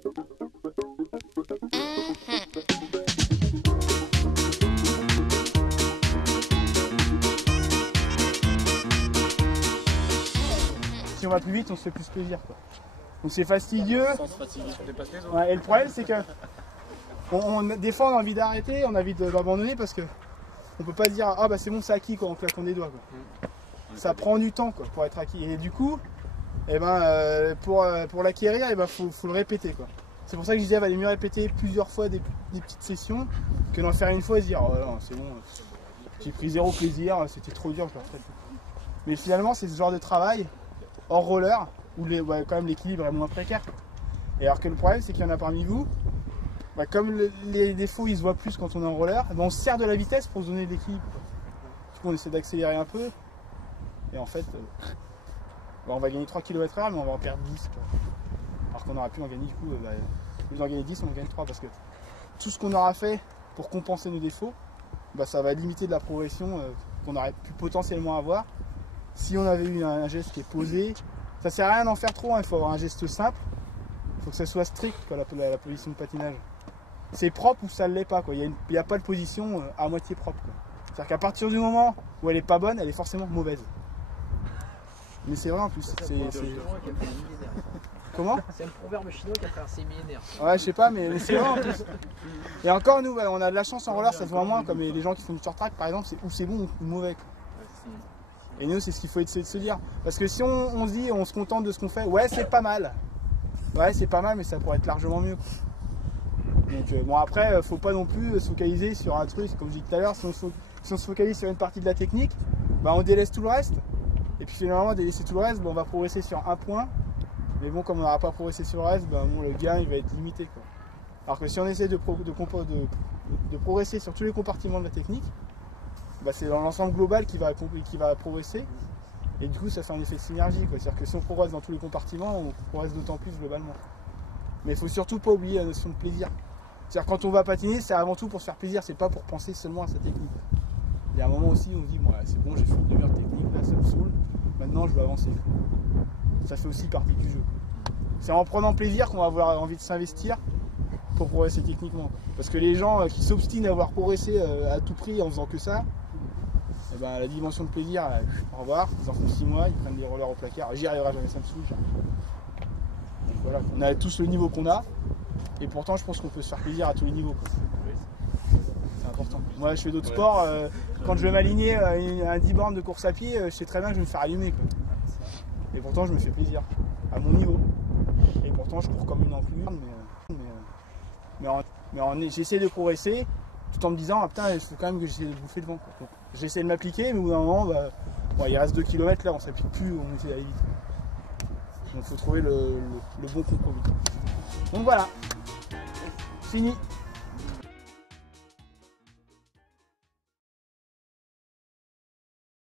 Si on va plus vite, on se fait plus plaisir, quoi. Donc c'est fastidieux. Ouais, et le problème c'est que des fois on a envie d'arrêter, on a envie d'abandonner parce que on peut pas dire ah bah c'est bon, c'est acquis quand on claque des doigts, quoi. Ça prend du temps, quoi, pour être acquis. Et du coup, eh ben, pour l'acquérir, eh ben, faut le répéter, quoi. C'est pour ça que je disais il valait mieux répéter plusieurs fois des petites sessions que d'en faire une fois et se dire oh non c'est bon, j'ai pris zéro plaisir, c'était trop dur, je le referai. Mais finalement c'est ce genre de travail hors roller où quand même l'équilibre est moins précaire. Et alors que le problème c'est qu'il y en a parmi vous, comme les défauts ils se voient plus quand on est en roller, on se sert de la vitesse pour se donner de l'équilibre. Du coup on essaie d'accélérer un peu et en fait on va gagner 3 km/h mais on va en perdre 10. Alors qu'on aurait pu en gagner du coup, au lieu d'en gagner 10 on en gagne 3 parce que tout ce qu'on aura fait pour compenser nos défauts, ça va limiter de la progression qu'on aurait pu potentiellement avoir si on avait eu un geste qui est posé. Ça sert à rien d'en faire trop, il faut avoir un geste simple, il faut que ça soit strict, quoi, la position de patinage. C'est propre ou ça ne l'est pas, quoi. Il n'y a pas de position à moitié propre. C'est-à-dire qu'à partir du moment où elle n'est pas bonne, elle est forcément mauvaise. Mais c'est vrai en plus. Comment? C'est un proverbe chinois qui a traversé millénaires. Ouais, je sais pas, mais c'est vrai en plus. Et encore, nous, on a de la chance en roller, ça se voit moins, comme les gens qui font du short track par exemple, c'est où c'est bon ou mauvais. Et nous, c'est ce qu'il faut essayer de se dire. Parce que si on se dit, on se contente de ce qu'on fait, ouais, c'est pas mal. Ouais, c'est pas mal, mais ça pourrait être largement mieux. Donc, bon, après, faut pas non plus se focaliser sur un truc, comme je disais tout à l'heure, si on se focalise sur une partie de la technique, on délaisse tout le reste. Et puis finalement, délaisser tout le reste, on va progresser sur un point. Mais bon, comme on n'aura pas progressé sur le reste, le gain il va être limité, quoi. Alors que si on essaie de progresser sur tous les compartiments de la technique, c'est dans l'ensemble global qui va progresser. Et du coup, ça fait un effet de synergie, quoi. C'est-à-dire que si on progresse dans tous les compartiments, on progresse d'autant plus globalement. Mais il ne faut surtout pas oublier la notion de plaisir. C'est-à-dire quand on va patiner, c'est avant tout pour se faire plaisir, c'est pas pour penser seulement à sa technique. Il y a un moment aussi où on se dit, bon, c'est bon, j'ai fait une demi-heure technique, là ça me saoule, maintenant je veux avancer. Ça fait aussi partie du jeu. C'est en prenant plaisir qu'on va avoir envie de s'investir pour progresser techniquement. Parce que les gens qui s'obstinent à vouloir progresser à tout prix en faisant que ça, la dimension de plaisir, au revoir, ils en font 6 mois, ils prennent des rollers au placard, j'y arriverai jamais, ça me saoule. Donc voilà, on a tous le niveau qu'on a, et pourtant je pense qu'on peut se faire plaisir à tous les niveaux, quoi. C'est important. Moi je fais d'autres sports, quand je vais m'aligner à un 10 bornes de course à pied, je sais très bien que je vais me faire allumer, quoi. Et pourtant je me fais plaisir, à mon niveau. Et pourtant je cours comme une enclume, mais j'essaie de progresser tout en me disant, ah putain, il faut quand même que j'essaie de bouffer devant, quoi. J'essaie de m'appliquer, mais au bout d'un moment, il reste 2 km là, on s'applique plus, on essaie d'aller vite. Donc il faut trouver le bon compromis. Donc voilà, fini.